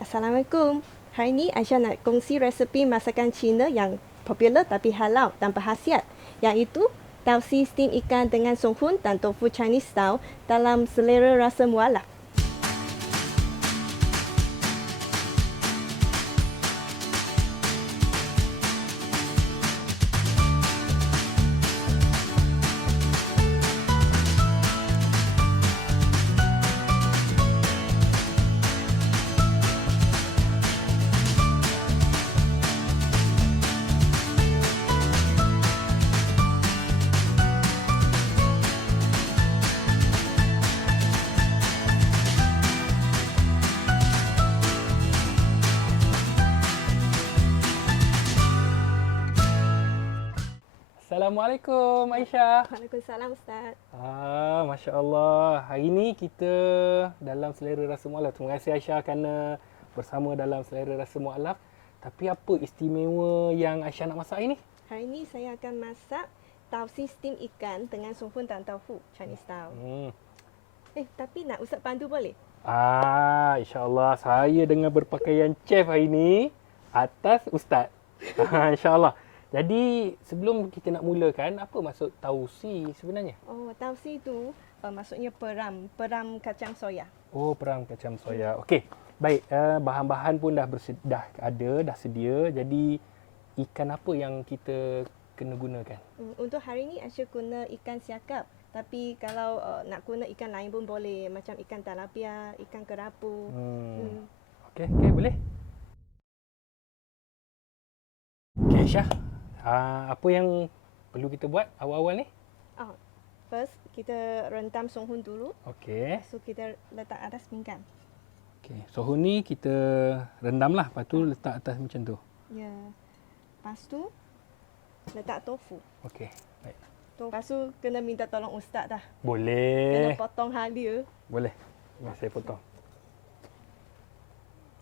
Assalamualaikum. Hari ini Aisyah nak kongsi resepi masakan Cina yang popular tapi halal dan berkhasiat, iaitu tausi steam ikan dengan songhun dan tofu Chinese style dalam selera rasa mualaf. Assalamualaikum Aisyah. Waalaikumsalam Ustaz. Masya Allah. Hari ni kita dalam selera rasa mualaf. Terima kasih Aisyah kerana bersama dalam selera rasa mualaf. Tapi apa istimewa yang Aisyah nak masak hari ni? Hari ini saya akan masak tausi steam ikan dengan songhun dan tofu Chinese style. Tapi nak Ustaz pandu boleh? InsyaAllah saya dengan berpakaian chef hari ni atas Ustaz. InsyaAllah. Jadi sebelum kita nak mulakan, apa maksud tausi sebenarnya? Tausi itu maksudnya peram kacang soya. Perang kacang soya. Okey. Baik, bahan-bahan pun dah sedia. Jadi ikan apa yang kita kena gunakan? Untuk hari ini Aisyah guna ikan siakap. Tapi kalau nak guna ikan lain pun boleh, macam ikan tilapia, ikan kerapu. Okey, boleh. Okey Aisyah. Apa yang perlu kita buat awal-awal ni? First, kita rendam songhun dulu. Okey. So, kita letak atas pinggan. Okey, sohun ni kita rendam lah, lepas tu letak atas macam tu. Ya. Lepas tu, letak tofu. Okey, baik. Lepas tu, kena minta tolong Ustaz dah. Kena Boleh. potong halia. Boleh. Biar saya potong.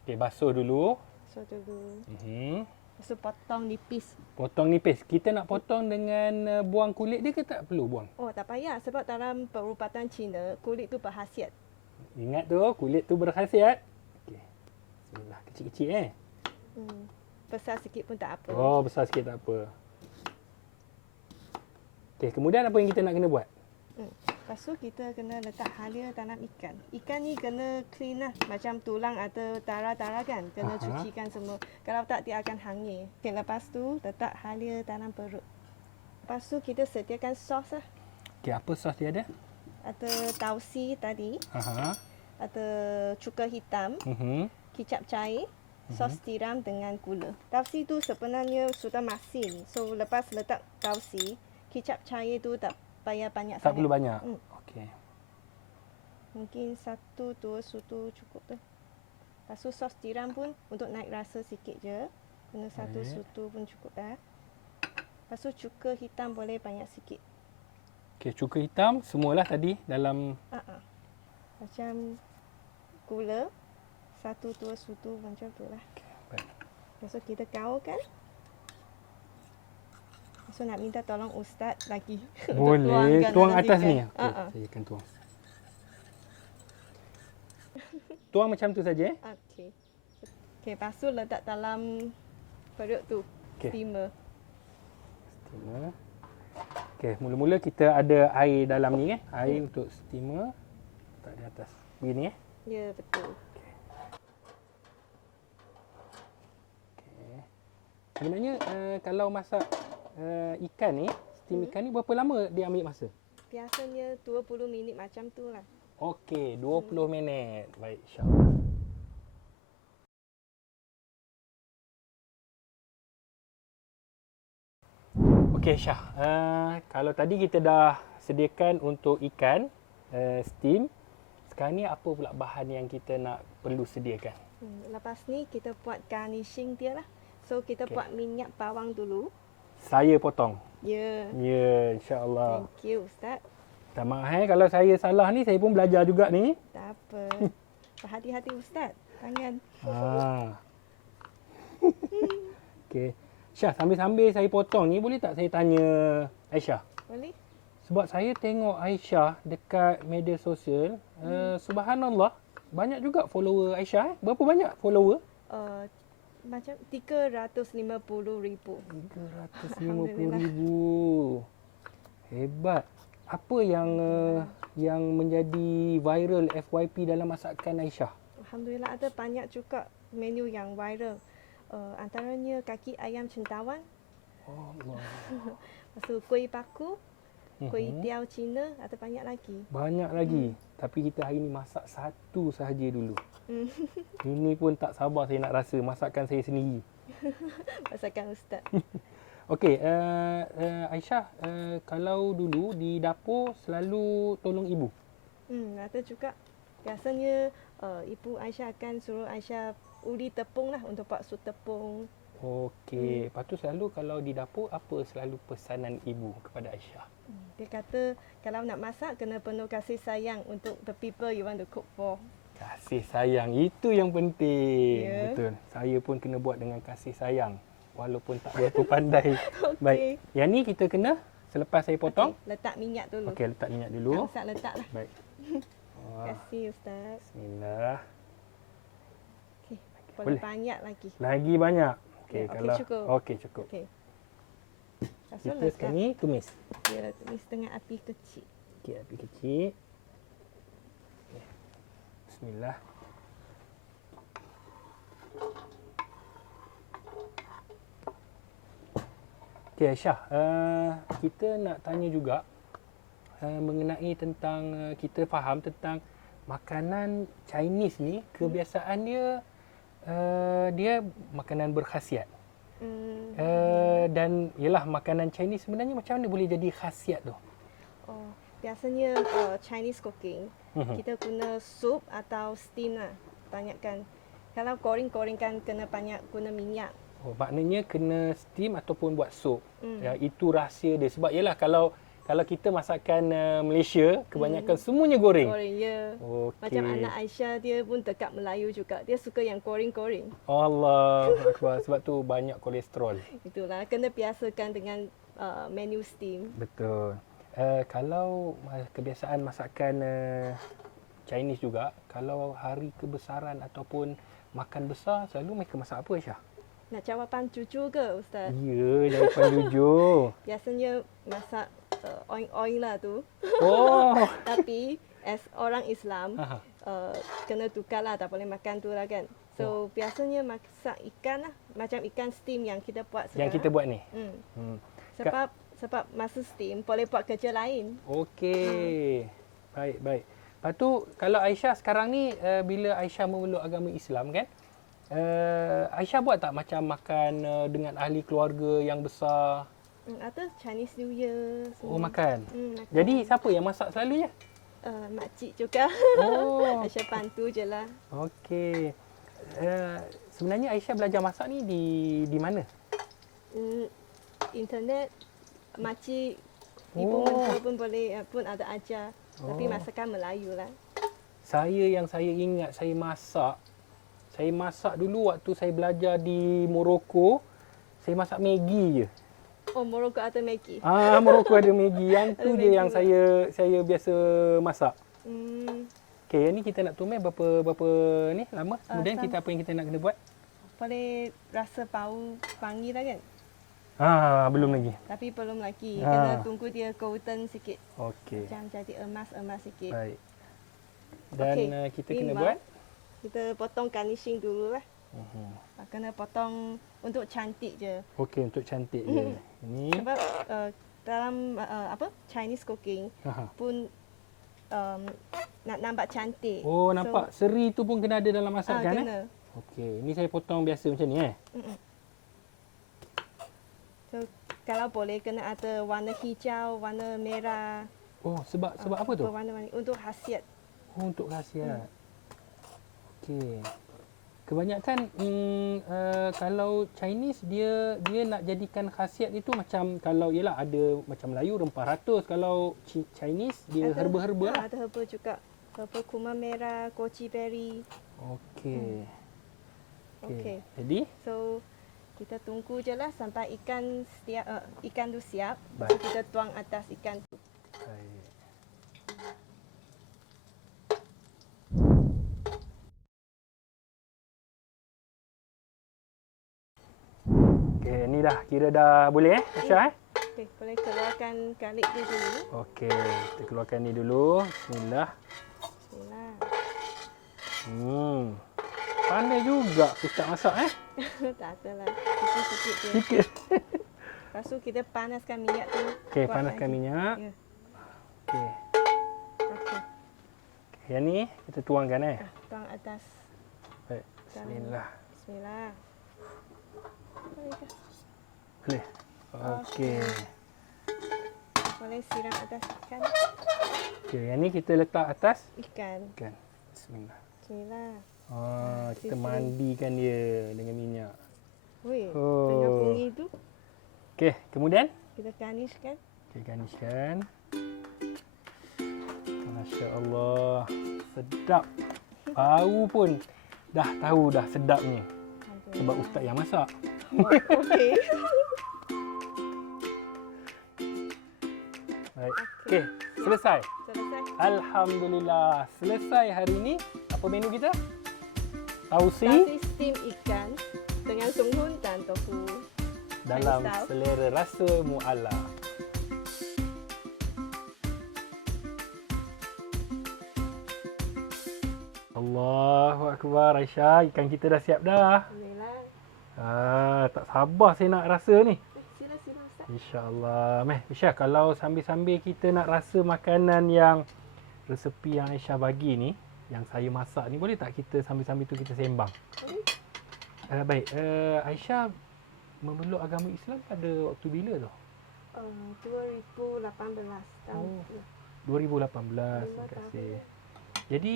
Okey, basuh dulu. So, dulu. Lepas tu, potong nipis. Potong nipis. Kita nak potong dengan buang kulit dia ke tak perlu buang? Tak payah. Sebab dalam perubatan Cina, kulit tu berkhasiat. Ingat tu, kulit tu berkhasiat. Okey. Bismillah. Kecil-kecil Besar sikit pun tak apa. Besar sikit tak apa. Okey, kemudian apa yang kita nak kena buat? Lepas tu kita kena letak halia tanam ikan. Ikan ni kena clean lah. Macam tulang atau tara-tara kan. Kena cucikan semua. Kalau tak, dia akan hangir. Okay, lepas tu letak halia tanam perut. Lepas tu kita sediakan sos lah. Okey, apa sos dia ada? Ada tausi tadi. Ada cuka hitam. Kicap cair. Sos tiram dengan gula. Tausi tu sebenarnya sudah masin. So lepas letak tausi, kicap cair tu tak payah banyak sangat. Tak perlu banyak? Okey. Mungkin 1-2 sutu cukup tu. Lepas tu sos tiram pun untuk naik rasa sikit je. Kena 1 sutu pun cukup dah. Lepas tu cuka hitam boleh banyak sikit. Okey, cuka hitam semualah tadi dalam... Macam gula 1-2 sutu macam tu lah. Okey, baik. Lepas tu kita gaulkan. So nak minta tolong Ustaz lagi. Boleh. Tuang atas ikan. ni? Okey, saya akan tuang. Tuang macam tu saja Okey. Okey, lepas tu letak dalam perut tu. Okey. Steamer. Okey, mula-mula kita ada air dalam ni Air untuk steamer. Letak di atas. Begini Ya, betul. Okey. Sebenarnya kalau masak ikan ni, steam ikan ni berapa lama dia ambil masa? Biasanya 20 minit macam tu lah. Okey, 20 minit. Baik, insya-Allah. Okey, Syah. Kalau tadi kita dah sediakan untuk ikan steam, sekarang ni apa pula bahan yang kita nak perlu sediakan? Lepas ni kita buat garnishing dia lah. So kita buat minyak bawang dulu. Saya potong. Ya. Ya, insya-Allah. Thank you Ustaz. Tak maaf kalau saya salah ni, saya pun belajar juga ni. Tak apa. Berhati-hati Ustaz. Tangan. Okey. Syah, sambil-sambil saya potong ni, boleh tak saya tanya Aisyah? Boleh? Sebab saya tengok Aisyah dekat media sosial, subhanallah, banyak juga follower Aisyah. Berapa banyak follower? Macam 350,000. 350,000. Hebat. Apa yang menjadi viral FYP dalam masakan Aisyah? Alhamdulillah ada banyak juga menu yang viral. Antaranya kaki ayam cendawan, Oh Allah. lepas tu kuih paku, kuih tiaw Cina, ada banyak lagi. Banyak lagi. Tapi kita hari ni masak satu sahaja dulu. Ini pun tak sabar saya nak rasa masakan saya sendiri. Masakan Ustaz. Okey, Aisyah, kalau dulu di dapur selalu tolong ibu. Ada juga. Biasanya Ibu Aisyah akan suruh Aisyah uli tepung lah untuk buat sup tepung. Okey, lepas tu selalu kalau di dapur apa selalu pesanan ibu kepada Aisyah? Dia kata kalau nak masak kena penuh kasih sayang untuk the people you want to cook for. Kasih sayang, itu yang penting. Ya. Betul. Saya pun kena buat dengan kasih sayang. Walaupun tak berapa pandai. Okey. Baik, yang ni kita kena selepas saya potong. Okey, letak minyak dulu. Okey, letak minyak dulu. Ustaz letak lah. Baik. Terima kasih Ustaz. Bismillah. Okey, boleh Boleh. banyak lagi. Lagi banyak. Okey, Ya, okey, kalau cukup. okey cukup. Okey. Lepas tu Kita letak sekarang ni tumis. dia tumis dengan api kecil. Okey, api kecil. Okey. Bismillah. Okey Aisyah, kita nak tanya juga mengenai tentang kita faham tentang makanan Chinese ni kebiasaan dia dia makanan berkhasiat. Dan yalah makanan Chinese sebenarnya macam mana boleh jadi khasiat tu? Oh, biasanya Chinese cooking kita guna sup atau steam lah. Banyakkan. Kalau goreng kan kena banyak guna minyak. Oh, maknanya kena steam ataupun buat sup. Ya, itu rahsia dia. Sebab yalah kalau kita masakan Malaysia, kebanyakan semuanya goreng. Goreng ya. Okey. Macam anak Aisyah dia pun dekat Melayu juga. Dia suka yang goreng-goreng. Allahu Akbar. Sebab tu banyak kolesterol. Itulah kena biasakan dengan menu steam. Betul. Kalau kebiasaan masakan Chinese juga, kalau hari kebesaran ataupun makan besar, selalu mereka masak apa Aisyah? Nak jawapan jujur ke Ustaz? Ya, jawapan jujur. Biasanya masak oing-oing lah tu. Oh. Tapi as orang Islam Aha. kena tukar lah, tak boleh makan tu lah kan. So biasanya masak ikan lah, macam ikan steam yang kita buat sekarang. Yang kita buat ni. Sebab masa steam boleh buat kerja lain. Okey. Baik. Lepas tu kalau Aisyah sekarang ni bila Aisyah memeluk agama Islam kan, Aisyah buat tak macam makan dengan ahli keluarga yang besar? Atau Chinese New Year semua. Oh, makan. Makan. Jadi siapa yang masak selalunya? Makcik juga. Oh. Aisyah bantu je lah. Okey. Sebenarnya Aisyah belajar masak ni di mana? Internet, makcik, ibu mentua pun boleh pun ada ajar. Tapi masakan Melayu lah. Yang saya ingat saya masak dulu waktu saya belajar di Morocco, saya masak Maggi je. Oh, Morocco ada Maggi. Morocco ada Maggi. Yang tu Ada je Maggi yang pula. saya biasa masak. Hmm, Okey, yang ni kita nak tumis berapa ni lama? Kemudian kita apa yang kita nak kena buat? boleh rasa bau wangi lah kan? Belum lagi. Tapi belum lagi. Kena tunggu dia golden sikit. Okey. Macam jadi emas-emas sikit. Baik. Dan Okey, kita kena meanwhile, buat Kita potong garnishing dulu lah. Kena potong untuk cantik je. okey untuk cantik je. Ini Sebab dalam Chinese cooking pun nak nampak cantik. Oh, nampak seri tu pun kena ada dalam masakan kena. Okey, ini saya potong biasa macam ni So kalau boleh kena ada warna hijau, warna merah. Oh, sebab apa tu? Warna-warni untuk khasiat. Oh, untuk khasiat. Okey. Kebanyakan kalau Chinese dia nak jadikan khasiat itu macam kalau ialah ada macam Melayu rempah ratus, kalau Chinese dia herba-herba lah. Ada herba juga. Herba kurma merah, goji berry. Okey. Okey. Jadi So kita tunggu je lah sampai ikan tu siap. Baik. Kita tuang atas ikan tu. baik. Okey, ni dah kira dah boleh Aisyah Okey, boleh keluarkan garlic dia dulu. Okey, kita keluarkan ni dulu. Bismillah. Bismillah. Pandai juga Ustaz masak Tak adalah. Sikit-sikit je. Sikit. Lepas tu kita panaskan minyak tu. Okey, Kuat panaskan lagi. minyak. Ya. Okey. Okey. Yang ni kita tuangkan Tuang atas. Baik. Bismillah. Bismillah. Boleh ke? Boleh. Okey. Boleh siram atas ikan. Okey, yang ni kita letak atas Ikan. ikan. Bismillah. Bismillah. Kita Sisi. mandikan dia dengan minyak. Weh, Oh. tengah bunyi tu Okey, kemudian kita garnishkan. okey, garnishkan. Masya Allah, sedap. Bau pun dah tahu dah sedapnya. Sebab Ustaz yang masak. Okey. Baik. Okey, selesai. Selesai. Alhamdulillah, selesai hari ini. Apa menu kita? Tausi Nasi steam ikan dengan sunghun dan tofu. dalam Chinese style. selera rasa mu'alla. Allahu Akbar, Aisyah. Ikan kita dah siap dah. Alhamdulillah. Tak sabar saya nak rasa ni. Sila Ustaz. InsyaAllah. Aisyah, kalau sambil-sambil kita nak rasa makanan yang resepi yang Aisyah bagi ni, yang saya masak ni, boleh tak kita sambil-sambil tu kita sembang? Boleh. Baik, Aisyah memeluk agama Islam pada waktu bila tu? 2018 tahun. Oh. 2018, terima kasih. Jadi,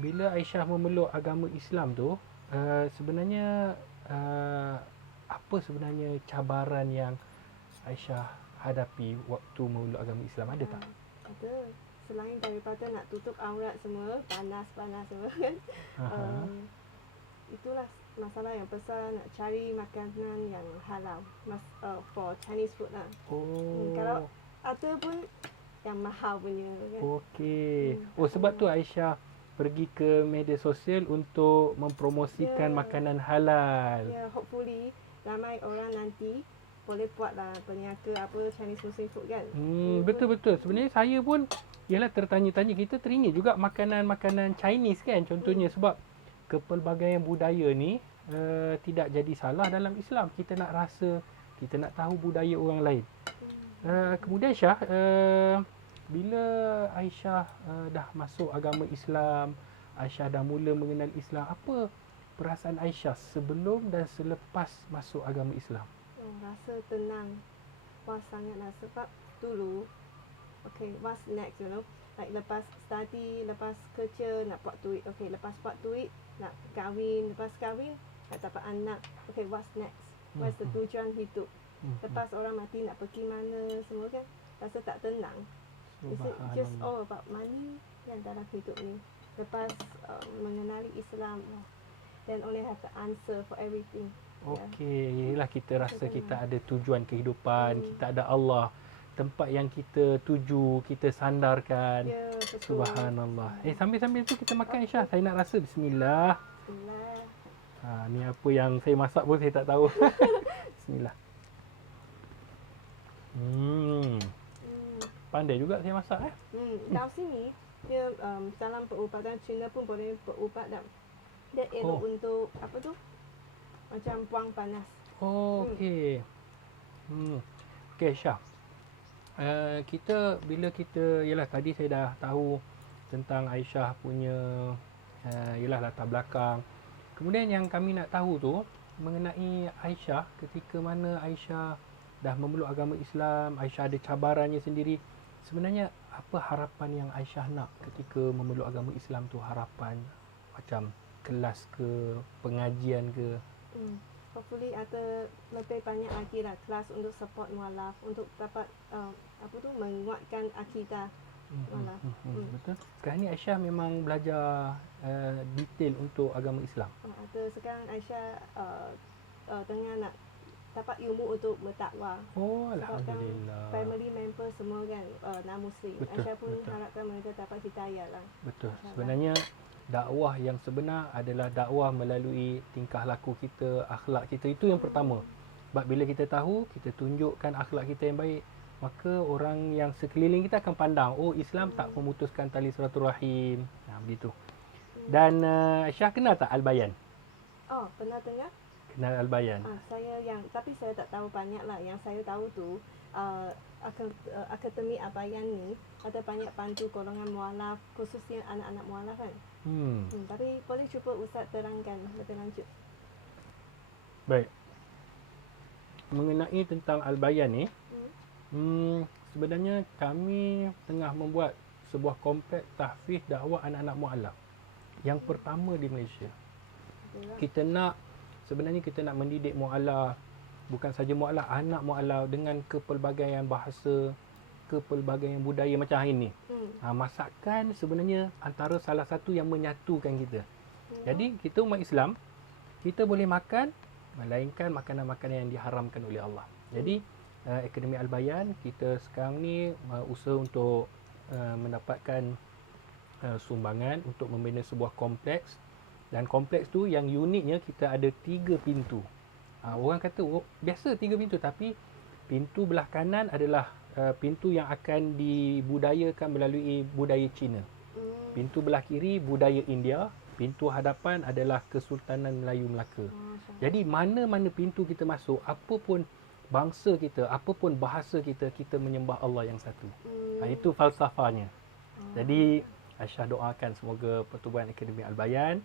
bila Aisyah memeluk agama Islam tu, sebenarnya apa sebenarnya cabaran yang Aisyah hadapi waktu memeluk agama Islam? Ada tak? Ada. Selain daripada nak tutup aurat semua, panas-panas semua kan. Itulah masalah yang besar, nak cari makanan yang halal. For Chinese food lah. Kalau ada pun yang mahal punya kan. Okey. Sebab tu Aisyah pergi ke media sosial untuk mempromosikan Ya. makanan halal. Ya, hopefully ramai orang nanti boleh buat lah peniaga apa Chinese Muslim food kan. Betul-betul. Sebenarnya saya pun ialah tertanya-tanya, kita teringin juga makanan-makanan Chinese kan contohnya, sebab kepelbagaian budaya ni tidak jadi salah dalam Islam. Kita nak rasa, kita nak tahu budaya orang lain. Kemudian Syah, bila Aisyah dah masuk agama Islam, Aisyah dah mula mengenal Islam, apa perasaan Aisyah sebelum dan selepas masuk agama Islam? Rasa tenang. Wah, sangatlah sebab dulu okay, what's next, you know? Like lepas study, lepas kerja, nak buat duit. Okay, lepas buat duit, nak kahwin. Lepas kahwin, nak dapat anak. Okay, what's next? What's the tujuan hidup? Lepas orang mati, nak pergi mana, semua kan? Rasa tak tenang. Is it just all about money yang dalam hidup ni? Lepas mengenali Islam, then only have the answer for everything. Okey, yelah kita rasa kita ada tujuan kehidupan, kita ada Allah, tempat yang kita tuju, kita sandarkan. Ya, betul. Subhanallah. Sambil-sambil tu kita makan Aisyah. Saya nak rasa. Bismillah. Bismillah. Ni apa yang saya masak pun saya tak tahu. Bismillah. Pandai juga saya masak Kat sini dia dalam perubatan Cina pun boleh berubat dan dia elok untuk apa tu? Macam buang panas. Okey. Okey Syah. Bila kita yalah tadi saya dah tahu tentang Aisyah punya yalah latar belakang. Kemudian yang kami nak tahu tu mengenai Aisyah ketika mana Aisyah dah memeluk agama Islam, Aisyah ada cabarannya sendiri. Sebenarnya apa harapan yang Aisyah nak ketika memeluk agama Islam tu? Harapan macam kelas ke, pengajian ke? Hopefully ada lebih banyak lagi lah kelas untuk support mualaf, untuk dapat menguatkan akidah mualaf. Betul. Sekarang ni Aisyah memang belajar detail untuk agama Islam. Ada sekarang Aisyah tengah nak dapat ilmu untuk bertakwa. Alhamdulillah. Family member semua kan non-Muslim. Betul, Aisyah pun betul. harapkan mereka dapat hidayah lah. Betul. Sebenarnya dakwah yang sebenar adalah dakwah melalui tingkah laku kita, akhlak kita. Itu yang pertama. Sebab bila kita tahu, kita tunjukkan akhlak kita yang baik, maka orang yang sekeliling kita akan pandang, oh Islam tak memutuskan tali silaturahim. Begitu. Dan Syah kenal tak Al-Bayan? Oh, pernah dengar? Kenal Al-Bayan. Tapi saya tak tahu banyak lah. Yang saya tahu tu Akademi Al-Bayan ni ada banyak bantu golongan mualaf, khususnya anak-anak mualaf kan. Tapi boleh cuba Ustaz terangkan lebih lanjut. Baik. Mengenai tentang Al-Bayan ni, sebenarnya kami tengah membuat sebuah kompleks tahfiz dakwah anak-anak mualaf yang pertama di Malaysia. Sebenarnya kita nak mendidik mualaf, bukan saja mualaf, anak mualaf dengan kepelbagaian bahasa, kepelbagaian budaya macam hari ni. Masakan sebenarnya antara salah satu yang menyatukan kita. Jadi kita umat Islam, kita boleh makan melainkan makanan-makanan yang diharamkan oleh Allah. Jadi Akademi Al-Bayan, kita sekarang ni usaha untuk mendapatkan sumbangan untuk membina sebuah kompleks. Dan kompleks tu yang uniknya kita ada 3 pintu. Orang kata biasa 3 pintu, tapi pintu belah kanan adalah pintu yang akan dibudayakan melalui budaya Cina. Pintu belah kiri budaya India, pintu hadapan adalah Kesultanan Melayu Melaka. Jadi mana-mana pintu kita masuk, apapun bangsa kita, apapun bahasa kita, kita menyembah Allah yang satu. Itu falsafahnya. Jadi Aisyah doakan semoga Pertubuhan Akademi Al-Bayan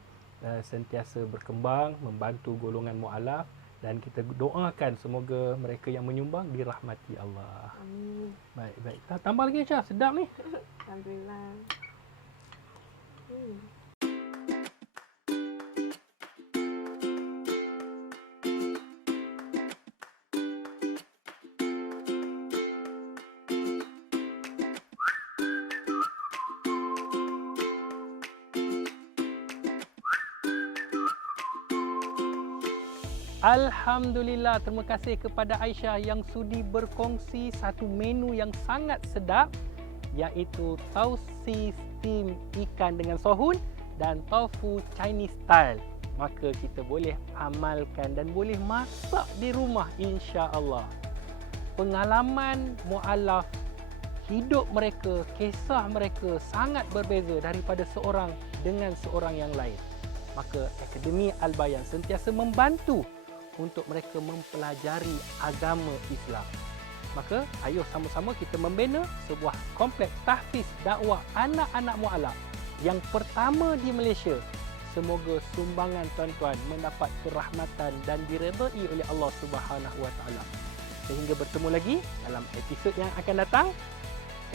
sentiasa berkembang, membantu golongan mualaf, dan kita doakan semoga mereka yang menyumbang dirahmati Allah. Amin. Baik. Tambah lagi Aisyah, sedap ni. Alhamdulillah. Alhamdulillah, terima kasih kepada Aisyah yang sudi berkongsi satu menu yang sangat sedap, iaitu tausi steam ikan dengan sohun dan tofu Chinese style. Maka kita boleh amalkan dan boleh masak di rumah insya-Allah. Pengalaman mualaf, hidup mereka, kisah mereka sangat berbeza daripada seorang dengan seorang yang lain. Maka Akademi Al-Bayan sentiasa membantu untuk mereka mempelajari agama Islam. Maka ayo sama-sama kita membina sebuah kompleks tahfiz dakwah anak-anak mualaf yang pertama di Malaysia. Semoga sumbangan tuan-tuan mendapat kerahmatan dan diredai oleh Allah Subhanahu Wa Taala. Sehingga bertemu lagi dalam episod yang akan datang.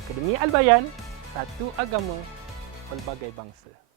Akademi Al-Bayan, satu agama, pelbagai bangsa.